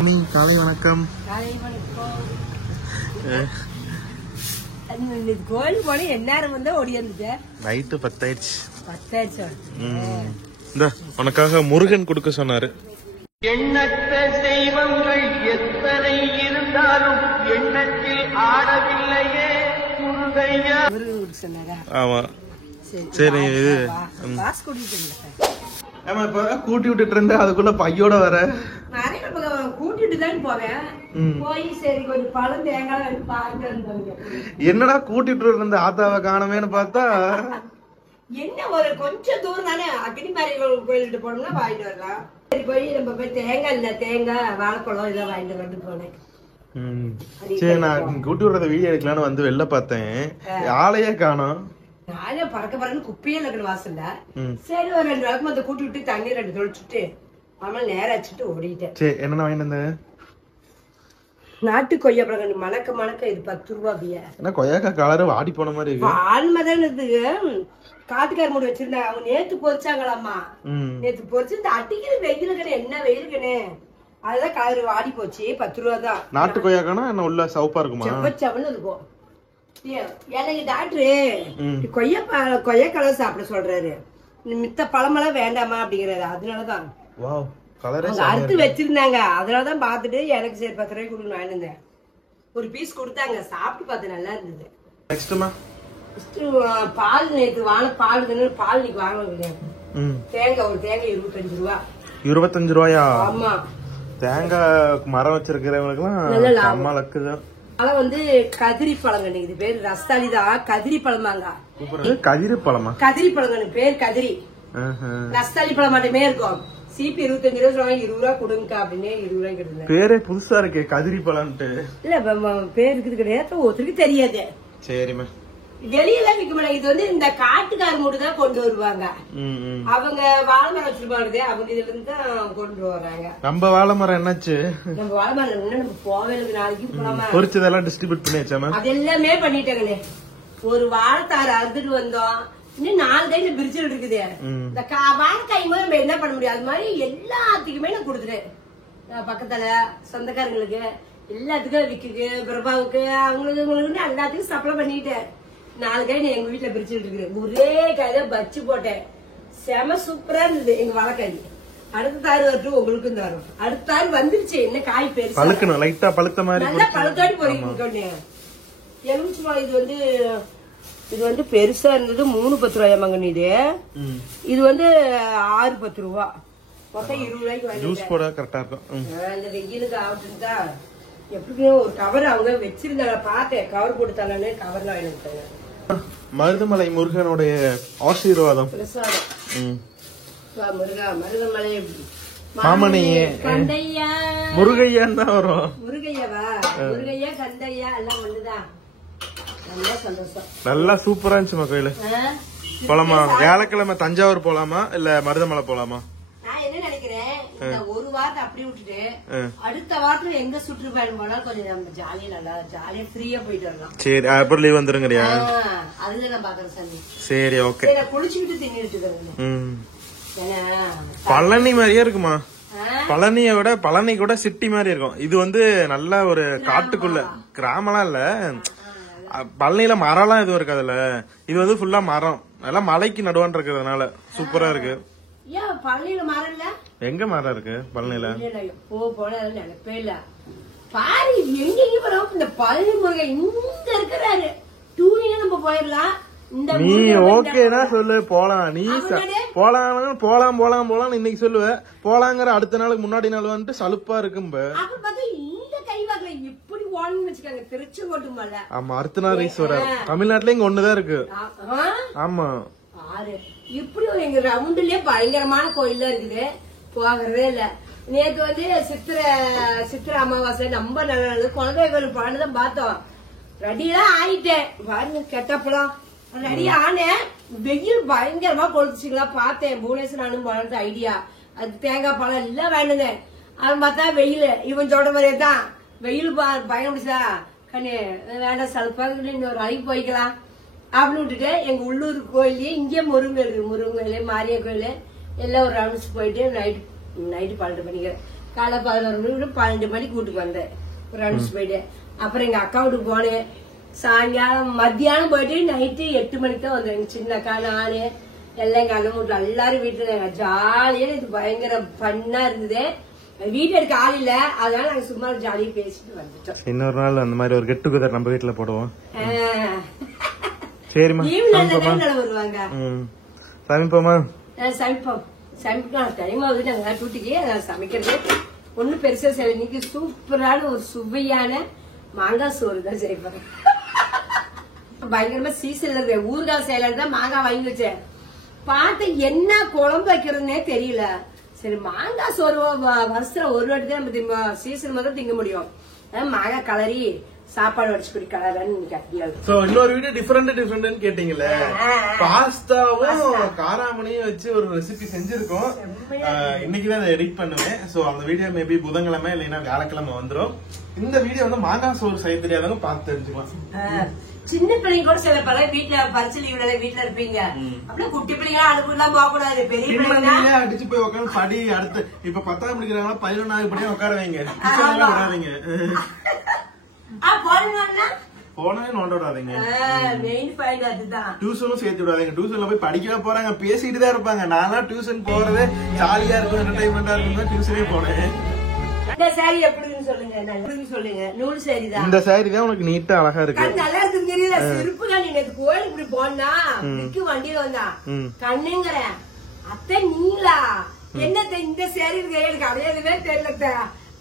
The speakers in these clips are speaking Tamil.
காலை வணக்கம். கோயில் போன எந்நேரம் வந்து ஓடி வந்துட்டு நைட்டு 10 ஆயிடுச்சு. 10 ஆயிடுச்சு. இந்த உனக்காக முருகன் கொடுக்க சொன்னாரு. எண்ணற்ற தெய்வங்கள் எத்தனை இருந்தாலும் எண்ணத்தில் ஆடவில்லையே முருகையா சொன்னாரா? ஆமா சரி. இது காசு கூட்டிட்டு ஆமா இப்ப கூட்டி விட்டுட்டு இருந்த அதுக்குள்ள பையோட வர நிறைய கூட்டிட்டு தான் போவேன். போய் சரி கொஞ்சம் பழம் தேங்காய் பாருங்க. என்னடா கூட்டிட்டு இருந்த ஆத்தாவை காணமேன்னு பார்த்தா என்ன ஒரு கொஞ்சம் தூரம் தானே அக்னிமாரி கோயில்கிட்ட போனோம்னா வாங்கிட்டு வரலாம். சரி போய் நம்ம போய் தேங்காய் இல்ல தேங்காய் வாழைப்பழம் இதெல்லாம் வாங்கிட்டு வந்து போனேன். சரி நான் கூட்டி விடுறத வீடியோ எடுக்கலான்னு வந்து வெளில பார்த்தேன். ஆளையே காணோம். நானே பறக்க பறன்னு குப்பையே இருக்கணும் வாசல்ல. சரி ஒரு 2 நாளுக்கு அந்த கூட்டி விட்டு தண்ணி 2 தொளிச்சுட்டு அம்மா நேரம் வச்சுட்டு ஓடிட்டேன். சரி என்னென்ன வாங்கிட்டு வந்த? நாட்டு கொய்யா பழம் மணக்க மணக்க இது 10 ரூபா பியா. என்ன கொய்யாக்கா கலரு வாடி போன மாதிரி இருக்கு. ஆன்மதான் இது காட்டுக்கார மூடி வச்சிருந்தாங்க. அவங்க நேத்து பொறிச்சாங்களாமா. நேத்து பொறிச்சு இந்த அடிக்கிற வெயிலுக்கனே என்ன வெயிலுக்கனே அதுதான் கலரு வாடி போச்சு. 10 ரூபா தான். நாட்டு கொய்யாக்கானா என்ன உள்ள சவுப்பா இருக்குமா? செவச்சவன்னு இருக்கும். எனக்கு டாக்டரு கொய்யா கலர் சாப்பிட சொல்றாரு. மித்த பழமெல்லாம் வேண்டாமா அப்படிங்கறாரு. அதனாலதான் அறுத்து வச்சிருந்தாங்க. அதனாலதான் பாத்துட்டு எனக்கு சரி 10 ரூபாய்க்கு கொடுக்கணும் வாங்கினேன். ஒரு பீஸ் கொடுத்தாங்க. சாப்பிட்டு பார்த்து நல்லா இருந்தது. பால் நேற்று வாங்க பால் பால் நீக்கு வாங்க. தேங்காய் ஒரு தேங்காய் 25 ரூபா. 25 ரூபாயா? ஆமா. தேங்காய் மரம் வச்சிருக்கிறவங்களுக்கு அம்மா லக்குதான். பழம் வந்து கதிரி பழங்க. இது பேரு ரஸ்தாலிதான். கதிரி பழமாங்க. கதிரி பழமா? கதிரி பழங்க பேர் கதிரி. ரஸ்தாலி பழம் மட்டுமே இருக்கும். சிபி 25 ரூபா 20 ரூபா கொடுங்க அப்படின்னு 20 ரூபாய்க்கு எடுத்தேன். பேரே புதுசா இருக்கே கதிரி பழம்ட்டு. இல்ல பேர் இருக்குது கிடையாது. ஒருத்தருக்கு தெரியாது. சரிம்மா. வெளியெல்லாம் விற்க மாட்டாங்க. இது வந்து இந்த காட்டுக்கார மட்டும் தான் கொண்டு வருவாங்க. அவங்க வாழைமரம் வச்சிருப்பாங்க. அவங்க இதுல இருந்து தான் கொண்டு வராங்க. நம்ம வாழைமரம் என்னாச்சு? நம்ம வாழைமரம் நம்ம போவேலுக்கு நாளைக்கு போலாமா? பொரிச்சதெல்லாம் டிஸ்ட்ரிபியூட் பண்ணியாச்சாமா? அது எல்லாமே பண்ணிட்டாங்களே. ஒரு வாழைத்தாறு அறுத்துட்டு வந்தோம். இன்னும் 4 கையில பிரிச்சுட்டு இருக்குது. இந்த வாழைக்காய் போது நம்ம என்ன பண்ண முடியும்? அது மாதிரி எல்லாத்துக்குமே நான் கொடுத்துட்டேன். பக்கத்துல சொந்தக்காரங்களுக்கு எல்லாத்துக்கும் விக்குக்கு பிரபாவுக்கு அவங்களுக்கு எல்லாத்துக்கும் சப்ளை பண்ணிட்டேன். 4 காய் எங்க வீட்டுல பிரிச்சுட்டு இருக்கிறேன். ஒரே காய் பச்சு போட்டேன். செம சூப்பரா இருந்தது எங்க வாழைக்காய். அடுத்த தாறு வரட்டும் உங்களுக்கும் தரும். அடுத்த தாறு வந்துருச்சு. என்ன காய் பெருசு பழுக்கணும் லைட்டா பழுத்த மாதிரி நல்லா பழுத்தாடி போறீங்க. எலுமிச்சம்பழம் இது வந்து பெருசா இருந்தது 3-10 ரூபாயாமாங்க. இது வந்து 6-10 ரூபா. மொத்தம் 20 ரூபாய்க்கு வாங்கிட்டேன். அந்த வெயிலுக்கு ஆகட்டும்தா எப்படி ஒரு கவர் அவங்க வச்சிருந்தாங்க. பார்த்தேன் கவர் போட்டுத்தானு கவர்ல வாங்கிட்டாங்க. மருதமலை முருகனுடைய ஆசீர்வாதம். முருகா மருதமலை மாமனையே கந்தையா முருகையான் தான் வரும். முருகையாவா? முருகையா கந்தையா எல்லாம் ஒண்ணுதான். நல்லா சந்தோஷம். நல்லா சூப்பரா இருந்துச்சுமா கோயிலு. போலாமா? வியாழக்கிழமை தஞ்சாவூர் போலாமா இல்ல மருதமலை போலாமா? நான் என்ன நினைக்கிறேன், ஒரு வாரத்தை அப்படி விட்டுட்டு அடுத்த வாரத்துல எங்க சுற்றுப்பயணம் போனா கொஞ்சம் நம்ம ஜாலியா ஃப்ரீயா போயிட்டு வரலாம். சரி அப்புறம் லீவ் வந்துருங்கறியா? அதுல நான் பாக்குறேன் சாமி. சரி ஓகே. குளிச்சுட்டு தின்னுட்டு இருக்கேன். பழனி மாதிரியே இருக்குமா? பழனியை விட பழனி கூட சிட்டி மாதிரி இருக்கும். இது வந்து நல்ல ஒரு காட்டுக்குள்ள கிராமம்லாம் இல்ல. பழனியில மரம்லாம் எதுவும் இருக்காதுல்ல. இது வந்து ஃபுல்லா மரம். நல்லா மலைக்கு நடுவான் இருக்கிறதுனால சூப்பரா இருக்கு. பழனியில மரம் இல்ல? எங்க மரம் இருக்கு பழனியில? நினைப்பே இல்ல. பாரு எங்கேயும் இந்த பழனி முருகன் இங்க இருக்கிறாரு. டூரியா நம்ம போயிடலாம். நீ ஓகேனா சொல்லு போலாம். நீ போலாம் போலாம் போலாம் போலாம் இன்னைக்கு சொல்லுவ. போலாங்கிற அடுத்த நாளுக்கு முன்னாடி நாள் வந்துட்டு சலுப்பா இருக்கும். ஆமா அர்த்தநாத் ஈஸ்வரர் தமிழ்நாட்டுல இங்க ஒண்ணுதான் இருக்கு. ஆமா இப்படி எங்க ரவுண்டுலயே பயங்கரமான கோயில் இருக்குது. போகிறதே இல்ல. நேற்று வந்து சித்திர அமாவாசை ரொம்ப நல்ல நல்லது குலதெய்வ பாண்டுதான் பார்த்தோம். ரெடியெல்லாம் ஆயிட்டேன். பாருங்க கெட்டப்பலாம் ரெடி ஆனேன். வெயில் பயங்கரமா கொளுத்துச்சுங்களா பார்த்தேன். புவனேஸ்வர் நானும் போறது ஐடியா. அது தேங்காய் பழம் எல்லாம் வேணுங்க. அவன் பார்த்தா வெயில் இவன் சொல்ற மாதிரியே தான். வெயில் பயணம் முடிச்சா கண்ணு வேண்டாம் சலுப்பா இன்னொரு நாளைக்கு போய்க்கலாம் அப்படின்னு விட்டுட்டு எங்க உள்ளூர் கோயிலே இங்கே முருங்கன் இருக்கு. முருங்கன் கோயில் மாரியா கோயில் எல்லாம் ஒரு ரவுண்ட்ஸ் போயிட்டு நைட்டு 12 மணிக்கு காலை 11 மணி 12 மணிக்கு வீட்டுக்கு வந்தேன். ஒரு ரவுண்ட்ஸ் போயிட்டு அப்புறம் எங்க அக்கா வீட்டுக்கு போனேன். சாயங்காலம் மத்தியானம் போயிட்டு நைட்டு 8 மணிக்கு தான் வந்தேன். எங்க சின்ன அக்கா நானு எல்லாம் எங்க அண்ணன் வீட்டுல எல்லாரும் வீட்டுல ஜாலியா இது பயங்கர பண்ணா இருந்தது. வீட்டு எடுக்க ஆள் இல்ல, அதனால நாங்க சும்மா ஜாலியா பேசிட்டு வந்துட்டோம். இன்னொரு நாள் அந்த மாதிரி ஒரு கெட் டுகெதர் நம்ம வீட்டுல போடுவோம். சரிம்மா வருவாங்க. சமைப்போமா? சமைப்போம். சமைக்கலாம் டைம் ஆகுது. நாங்க டூட்டிக்கு சமைக்கிறது ஒன்னும் பெருசா செய்ய. இன்னைக்கு சூப்பரான ஒரு சுவையான மாங்காய் சோறு தான் செய்வாங்க. பயங்கரமா சீசன்ல இருக்க ஊறுகாய் செய்யலாம் தான் மாங்காய் வாங்கி வச்சேன். பார்த்து என்ன குழம்பு வைக்கிறதுனே தெரியல. சரி மாங்காய் சோறு வருஷத்துல ஒரு வாட்டி தான் நம்ம சீசன் மட்டும் திங்க முடியும். மாங்காய் கலரி சாப்பாடு வச்சு குடி கலரான்னு. இன்னொரு வீடியோ டிஃபரெண்ட் கேட்டீங்கல்ல, பாஸ்தாவும் காராமணியும் வச்சு ஒரு ரெசிபி செஞ்சிருக்கோம். இன்னைக்குதான் அதை எடிட் பண்ணுவேன். சோ அந்த வீடியோ மேபி புதன்கிழமை இல்லைன்னா வியாழக்கிழமை வந்துரும். இந்த வீடியோ வந்து மாங்காய் சோறு செய்ய தெரியாதவங்க பார்த்து தெரிஞ்சுக்கலாம். சின்ன பிள்ளைங்க கூட சில பல வீட்டுல பரிசு லீவ்ல வீட்டுல இருப்பீங்க. அப்படியே குட்டி பிள்ளைங்க அனுப்புலாம் போக கூடாது. பெரிய பிள்ளைங்க அடிச்சு போய் உட்காந்து படி. அடுத்து இப்ப 10ஆம் படிக்கிறாங்க, 11ஆவது படியா உட்கார வைங்க. விடாதீங்க. போனவே நோண்ட விடாதீங்க. டியூஷனும் சேர்த்து விடாதீங்க. டியூஷன்ல போய் படிக்க போறாங்க, பேசிட்டு தான் இருப்பாங்க. நான்லாம் டியூஷன் போறதே ஜாலியா இருக்கும், என்டர்டைன்மெண்டா இருக்கும். டியூஷனே போனேன். இந்த சாரி எப்படின்னு சொல்லுங்க. நூல் சாரி தான். இந்த சாரி தான் உனக்கு நீட்டா அழகா இருக்கு. நல்லா இருக்கு தெரியல. சிரிப்புடா. நீங்க கோயிலுக்கு இப்படி போனா வண்டியில வந்தா கண்ணுங்கிறேன். அத்தை நீங்களா என்னத்த இந்த சாரி இருக்கு எனக்கு அடையாளமே தெரியல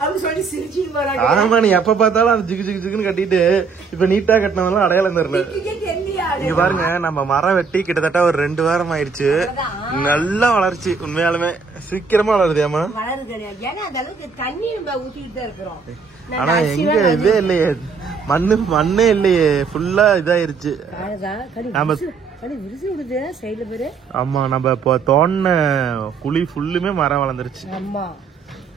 அப்படின்னு சொல்லி சிரிச்சுட்டு போறாங்க. ஆமா, நீ எப்ப பார்த்தாலும் அது ஜிகு ஜிகு ஜிகுன்னு கட்டிட்டு இப்ப நீட்டா கட்டினதெல்லாம் அடையாளம் தெரியல. இங்க பாருங்க, நம்ம மரம் வெட்டி கிட்டத்தட்ட ஒரு 2 வாரம் ஆயிடுச்சு. நல்லா வளர்ச்சி. உண்மையாலுமே சீக்கிரமா வளருதியாமா? வளருது. ஏன்னா அந்த அளவுக்கு தண்ணி நம்ம ஊத்திட்டு தான் இருக்கிறோம். ஆனா எங்க இதே இல்லையே, மண்ணே இல்லையே, ஃபுல்லா இதாயிருச்சு. ஆமா, நம்ம இப்போ தோண்ட குழி ஃபுல்லுமே மரம் வளர்ந்துருச்சு. ஆமா,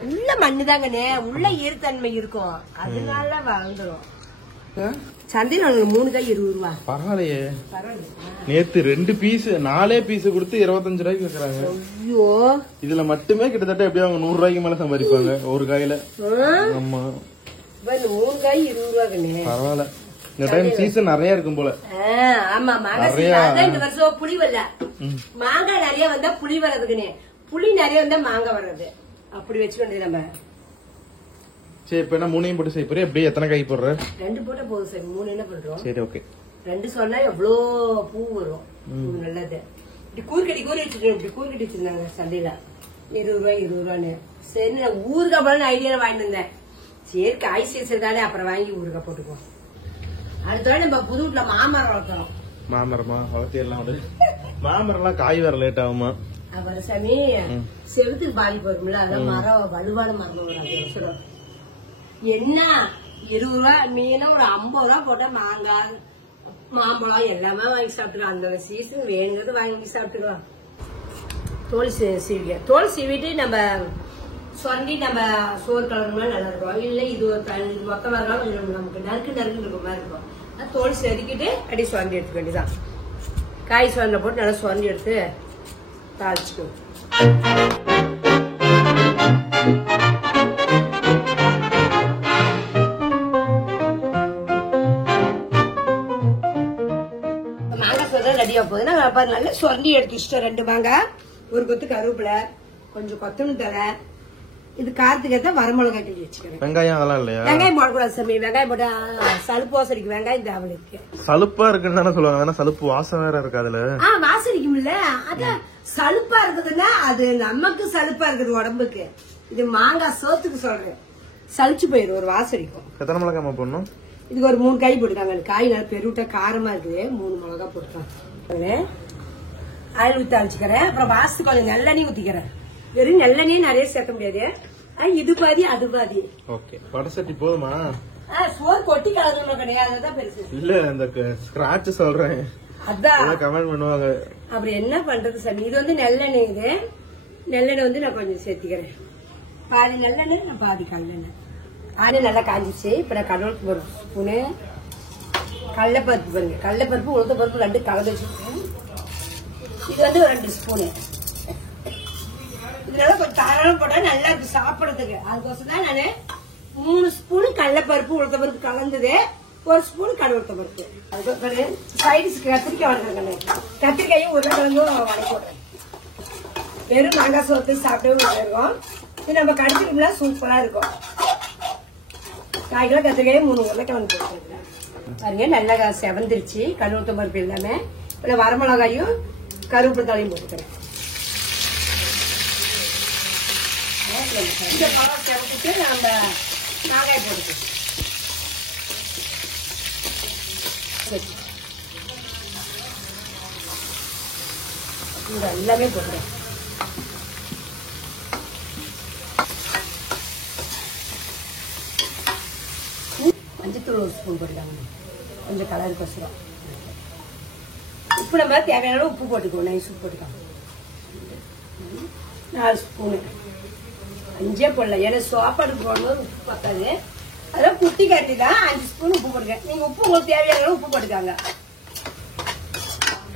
உள்ள மண்ணுதாங்கண்ணே, உள்ள ஈரத்தன்மை இருக்கும், அதனால வளர்ந்துரும். சந்தையில 3 காய் 20 ரூபா. பரவாயில்லையே. நேத்து 2 பீஸ் 4 பீஸ் கொடுத்து 25 ரூபாய்க்கு வைக்கிறாங்க. ஐயோ, இதுல மட்டுமே கிட்டத்தட்ட எப்படியும் அவங்க 100 ரூபாய்க்கு மேல சம்பாதிப்பாங்க ஒரு காயில. ஆமா, 3 காய் 20 ரூபாய்க்குண்ணே. பரவாயில்ல. இந்த டைம் சீசன் நிறைய இருக்கும் போல. ஆமா, மாங்காய் இந்த வருஷம் புளி வரல. மாங்காய் நிறைய வந்தா புளி வர்றதுக்குண்ணே, புளி நிறைய வந்தா மாங்காய் வர்றது. அப்படி வச்சுக்கொண்டு நம்ம. சரி, இப்ப என்ன 3 போட்டு செய்ய போறேன். எப்படி எத்தனை காய் போடுற? 2 போட்டா போதும் சார். 3 என்ன பண்றோம்? சரி, ஓகே. 2 சொன்னா எவ்வளோ பூ வரும். நல்லது. இப்படி கூறுக்கட்டி வச்சிருந்தாங்க சந்தையில 20 ரூபான்னு. சரி, நான் ஊறுகாய் போல ஐடியா வாங்கிட்டு வந்தேன். சரி, காய் சீசன் தானே, அப்புறம் வாங்கி ஊறுகாய் போட்டுக்குவோம். அடுத்த நம்ம புது வீட்டுல மாமரம் வளர்க்கிறோம். மாமரமா வளர்த்தியெல்லாம்? மாமரம் எல்லாம் காய் வர லேட் ஆகுமா? அப்புறம் சாமி செவத்துக்கு பாதிப்பு வரும்ல, அதான் மரம் வலுவான மரம் வரும். என்ன 20 ரூபா மீனா ஒரு 50 ரூபா போட்டா மாங்காய் மாம்பழம் எல்லாமே வாங்கி சாப்பிட்டுக்கலாம். அந்த சீசன் வேணுங்கிறது வாங்கி சாப்பிட்டுக்கலாம். தோல் சீவிட்டு நம்ம சொரண்டி நம்ம சோறு கலரணும்னா நல்லா இருக்கும். இல்ல இது ஒரு மொத்தமா இருந்தாலும் நமக்கு நறுக்கு இருக்க மாதிரி இருக்கும். தோல் செதுக்கிட்டு அப்படியே சுரண்டி எடுத்துக்க வேண்டியதான். காய் சுரண்ட போட்டு நல்லா சுரண்டி எடுத்து தாளிச்சுக்குவோம். மாங்காய் சோறு ரெடியா போகுதுன்னா நல்லா சுரண்டி எடுத்து வச்சுட்டோம். 2 மாங்காய், ஒரு கொத்து கருவேப்பிலை, கொஞ்சம் கொத்தமல்லி தழை, இது காரத்துக்கு ஏற்ற வரமிளகாய் கட்டி வச்சுக்கிறேன். வெங்காயம் அதெல்லாம் இல்லையா? வெங்காயம் போடக்கூடாது சாமி. வெங்காயம் போட்டா சலுப்பு வாசனைக்கு வெங்காயம் தேவை இருக்கு. சலுப்பா இருக்குன்னு தானே சொல்லுவாங்க. ஆனா சலுப்பு வாசம் வேற இருக்கு அதுல. வாசனைக்கும் இல்ல, அதான் சலுப்பா இருக்குதுன்னா அது நமக்கு சலுப்பா இருக்குது உடம்புக்கு. இது மாங்காய் சோத்துக்கு சொல்றேன். சலிச்சு போயிடும், ஒரு வாசனைக்கும். எத்தனை மிளகாய் போடணும்? இதுக்கு ஒரு 3 காய் போட்டுக்காங்க. காய் நல்லா பெருவிட்டா காரமா இருக்குது. 3 மிளகாய் போட்டுக்காங்க. ஆயில் ஊத்தி அரைச்சிக்கிறேன். அப்புறம் வாசத்துக்கு கொஞ்சம் நல்லெண்ணெய் ஊத்திக்கிறேன். வெறும் நல்லெண்ணே நிறைய சேர்க்க முடியாது. இது பாதி அது பாதி. ஓகே, வடசட்டி போதுமா? சோறு கொட்டி கலந்து கிடையாது, அதுதான் பெருசு. இல்ல, இந்த ஸ்கிராட்ச் சொல்றேன், அதான் கமெண்ட் பண்ணுவாங்க. அப்புறம் என்ன பண்றது சாமி? இது வந்து நல்லெண்ணெய். இது நல்லெண்ணெய் வந்து நான் கொஞ்சம் சேர்த்திக்கிறேன். பாதி நல்லெண்ணெய், நான் பாதி கல்லெண்ணெய். ஆனே நல்லா காஞ்சிச்சு. இப்ப நான் கடவுளுக்கு ஒரு ஸ்பூனு கடலைப்பருப்பு பாருங்க. கடலைப்பருப்பு உளுந்த பருப்பு 2 கலந்து வச்சுருக்கேன். இது வந்து ஒரு 2 ஸ்பூனு. இதனால கொஞ்சம் தாராளம் போட்டா நல்லா இருக்கு சாப்பிடறதுக்கு. அதுக்கோசம் தான் நானு 3 ஸ்பூன் கடலைப்பருப்பு உளுத்தப்பருப்பு கலந்தது, 1 ஸ்பூன் கடவுளுத்த பருப்பு. அதுக்கப்புறம் சைடிஸ்க்கு கத்திரிக்காய் வளர்க்குறேன். கத்திரிக்காயும் உருளைக்கிழங்கும் வதக்கி விடுறேன். வெறும் மாங்காய் சோத்து சாப்பிட்டே இருக்கும். இது நம்ம கடிச்சிட்டோம்னா சூப்பரா இருக்கும். 1 கிலோ கத்திரிக்காயும் 3 உருளைக்கிழங்கு போட்டுருக்கேன். பாருங்க நல்லா செவந்துருச்சு கடவுளுத்த பருப்பு எல்லாமே. இல்லை வரமிளகாயும் கருவேப்பிலை தலையும் போட்டுக்கிறேன். இந்த பழம் செவத்துட்டு நம்ம நாகாய் போட்டுக்கிறோம். எல்லாமே போட்டுறேன். மஞ்சத்தூள் 1 ஸ்பூன் போட்டுக்காங்க, கொஞ்சம் கலருக்கு வச்சுரும். உப்பு நம்ம தேவையான உப்பு போட்டுக்குவோம். நைஸ் உப்பு போட்டுக்காங்க. 4 ஸ்பூனு 5 போடல, ஏன்னா சாப்பாடு போடும்போது உப்பு பத்தாது. அதெல்லாம் குட்டி கட்டி தான் 5 ஸ்பூன் உப்பு போட்டுக்கேன். நீங்க உப்பு உங்களுக்கு தேவையான உப்பு போட்டுக்காங்க.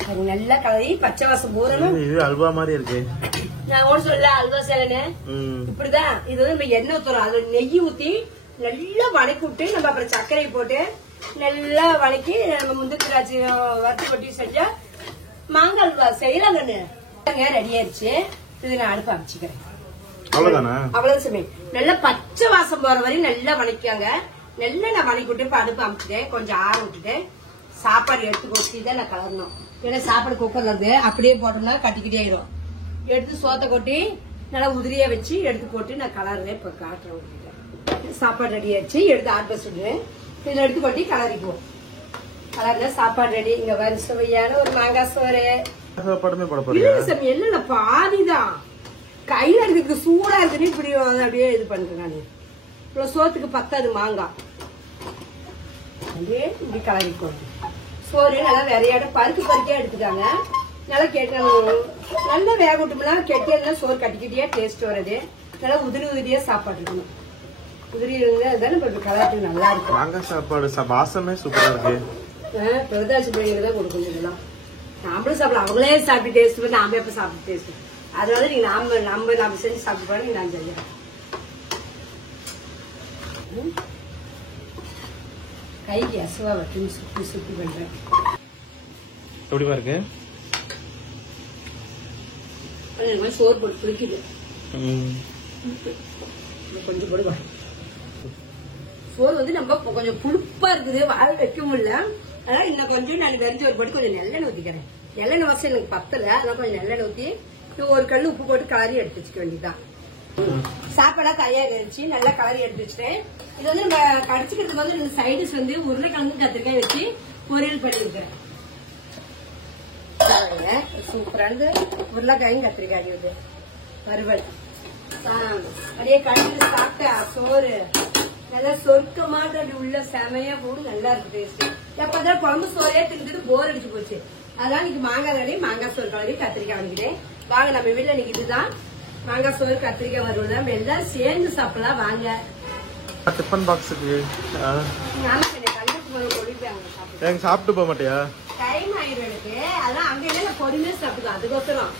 அது நல்லா கலரி பச்சை வாசம் போறணும். இது அல்வா மாதிரி இருக்கு. நான் ஒண்ணு சொல்ல அல்வா சேலன்னு இப்படிதான். இது வந்து நம்ம எண்ணெய் ஊத்துறோம், அது நெய் ஊத்தி நல்லா வணக்கி விட்டு நம்ம அப்புறம் சர்க்கரை போட்டு நல்லா வணக்கி நம்ம முந்திரி திராட்சை வறுத்து கொட்டி செஞ்சா மாங்காய் அல்வா செய்யலாங்கன்னு ரெடி ஆயிடுச்சு. இது நான் அடுப்பு அமைச்சுக்கிறேன். அவ்வளவு சமயம் நல்லா பச்சை வாசம் போற வரையும் நல்லா வணக்காங்க. நல்லா நான் வணக்கி விட்டு இப்ப அடுப்பு அமைச்சுட்டேன். கொஞ்சம் ஆற விட்டுட்டு சாப்பாடு எடுத்து கொட்டி தான் நான் கலரணும். ஏன்னா சாப்பாடு குக்கர்ல இருந்து அப்படியே போட்டோம்னா கட்டிக்கிட்டே ஆயிடும். எடுத்து சோத்தை கொட்டி நல்லா உதிரியா வச்சு எடுத்து போட்டு நான் கலருவேன். இப்ப காட்டுறேன். சாப்பாடு ரெடி ஆயிடுச்சு. எடுத்து ஆட்ட சொல்லுவேன். இதுல எடுத்து கொட்டி கலரிக்குவோம். கலர்ல சாப்பாடு ரெடி. இங்க வரி சுவையான ஒரு மாங்காய் சோறு. சாமி என்ன பாதிதான் கையில இருக்கு, சூடா இருக்குன்னு இப்படி அப்படியே இது பண்றேன். நானு இவ்வளவு சோத்துக்கு பத்தாது மாங்காய். அப்படியே இப்படி கலரிக்குவோம். சோறு நல்லா விரையாட பருக்கியா எடுத்துட்டாங்க. நல்லா நல்லா வேக விட்டோம்னா கெட்டியா சோறு கட்டிக்கிட்டே டேஸ்ட் வருது. நல்லா உதிரியா சாப்பாடு இருக்கணும். உதிரி இருந்தா கலருக்கு நல்லா இருக்கும். மாங்காய் சாப்பாடு வாசமே சூப்பரா இருக்கு. பிரதாசி பிள்ளைங்க தான் கொடுக்கணும். இதெல்லாம் நாமளும் சாப்பிடலாம். அவங்களே சாப்பிட்டு டேஸ்ட் பண்ணி நாம எப்ப சாப்பிட்டு டேஸ்ட். அதனால நீங்க நாம செஞ்சு சாப்பிட்டு பாருங்க. நான் செய்ய கைக்கு அசுவா வச்சு சுத்தி பண்றேன். எப்படி பாருங்க சோறு போட்டு பிடிக்குது. கொஞ்சம் போடுவா. சோறு வந்து நம்ம கொஞ்சம் புளிப்பா இருக்குது, வாய் வைக்க முடியல. அதனால இன்னும் கொஞ்சம் நான் வெறிஞ்சோறு போட்டு கொஞ்சம் நல்லெண்ணெய் ஊத்திக்கிறேன். நல்லெண்ணெய் வசதி எனக்கு பத்தல. அதனால கொஞ்சம் நல்லெண்ணெய் ஊத்தி 1 கல் உப்பு போட்டு கலரி எடுத்து வச்சுக்க வேண்டியதான். சாப்பாடா தயார் இருந்துச்சு. நல்லா கலரி எடுத்து வச்சுட்டேன். இது வந்து நம்ம கடிச்சுக்கிறதுக்கு வந்து இந்த சைடிஸ் வந்து உருளைக்கிழங்கு கத்திரிக்காய் வச்சு பொரியல் பண்ணி இருக்கிறேன். சூப்பரானது உருளைக்காயும் கத்திரிக்காய் இது வறுவல். அப்படியே கடிச்சு சாப்பிட்டா சோறு நல்லா சொர்க்கமாக அப்படி உள்ள செமையா போடு. நல்லா இருக்கு டேஸ்ட். எப்பதான் குழம்பு சோறையா தின்னுட்டு போர் அடிச்சு போச்சு. அதான் இன்னைக்கு மாங்காய் கலரி மாங்காய் சோறு கலரி கத்திரிக்காய் வாங்கிட்டேன். வாங்க நம்ம வீட்டுல இன்னைக்கு இதுதான் மாங்காய் சோறு கத்திரிக்காய் வறுவல் தான். எல்லாரும் சேர்ந்து சாப்பிடலாம் வாங்க. டிஃபன் பாக்ஸுக்கு சாப்பிட்டு போக மாட்டியா? டைம் ஆயிரும் எனக்கு. அதான் அங்க இல்ல பொறுமையா சாப்பிடுவோம். அதுக்கோசரம்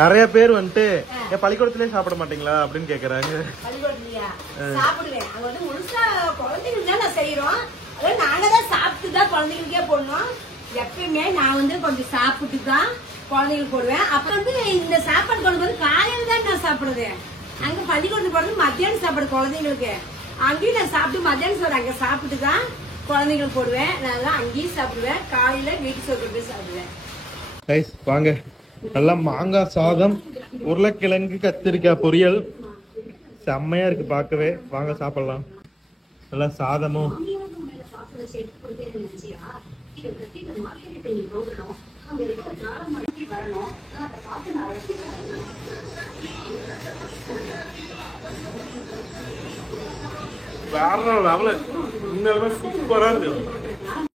நிறைய பேர் வந்துட்டு என் பள்ளிக்கூடத்திலே சாப்பிட மாட்டீங்களா அப்படின்னு கேக்குறாங்க. பள்ளிக்கூடத்துலயா சாப்பிடுவேன். அங்க வந்து முழுசா குழந்தைங்களுக்கு தான் நான் செய்யறோம். அதாவது நாங்க தான் சாப்பிட்டு தான் குழந்தைங்களுக்கே போடணும். எப்பயுமே நான் வந்து கொஞ்சம் சாப்பிட்டு தான் குழந்தைங்களுக்கு போடுவேன். அப்புறம் வந்து இந்த சாப்பாடு கொண்டு போது காலையில தான் நான் சாப்பிடுவேன். அங்க பள்ளிக்கூடத்துக்கு போடுறது மத்தியானம் சாப்பாடு குழந்தைங்களுக்கு. அங்கேயும் நான் சாப்பிட்டு மத்தியானம் சோறு அங்க சாப்பிட்டு தான் குழந்தைங்களுக்கு போடுவேன். நான் அங்கேயும் சாப்பிடுவேன். காலையில வீட்டு சோறு போய் சாப்பிடுவேன். வாங்க நல்லா மாங்காய் சாதம், உருளைக்கிழங்கு கத்திரிக்காய் பொரியல் செம்மையா இருக்கு பார்க்கவே. வாங்க சாப்பிடலாம். நல்லா சாதமும் வேற லெவல். இந்த சூப்பரா இருக்கு.